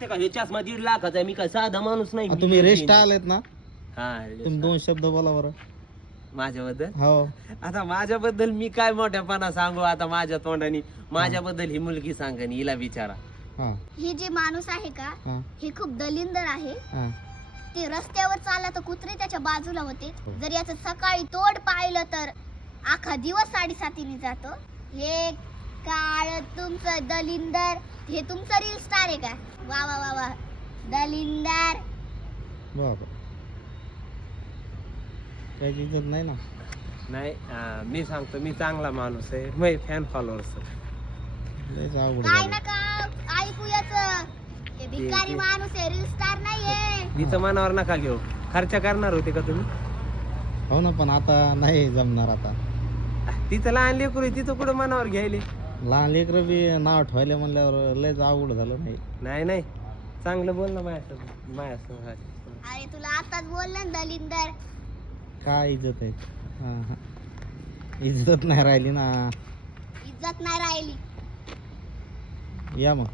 माहितीये का हे चष्मा 1.5 लाखाचा आहे. मी काय साधा माणूस नाही. तुम्ही रेस्ट आलेत ना, हा तुम्ही 2 शब्द बोला बरं. माझ्याबद्दल हो आता माझ्याबद्दल मी काय मोठ्यापणा सांगू आता माझ्या तोंडाने. माझ्याबद्दल ही मुलगी सांगन, हिला विचारा. हा हे जे माणूस आहे का हा हे खूप दलिंदर आहे. हा ते रस्त्यावर चालला तर कुत्रे त्याच्या बाजूला होते. जर याचं सकाळी तोड पाहिलं तर अख्खा दिवस 7:30 जातो. हे काळ तुमचं दलिंदर, हे तुमचं रील स्टार आहे का? वा वा वा वा दलिंदर. बाबा काही इज्जत नाही ना. नाही मी सांगतो, मी चांगला माणूस आहे. मी फॅन फॉलोअर्स. लयच अवघड काय झालं. नका ऐकू याचं. हे भिकारी माणूस आहे, रील स्टार नाहीये. तिचं मनावर नका घेऊ. खर्च करणार होते का तुम्ही? हो ना, पण आता नाही जमणार. आता तिचं लहान लेकरू आहे, तिचं कुठं मनावर घ्यायले. लहान लेकरं बी नाव ठेवले म्हणल्यावर लयच अवघड झालं. नाही नाही नाही चांगलं बोल ना माझ्यासोबत. माझ्यासोबत अरे तुला आताच बोललं ना दलिंदर. काय इज्जत आहे. हा हा इज्जत नाही राहिली ना. इज्जत नाही राहिली. या मग.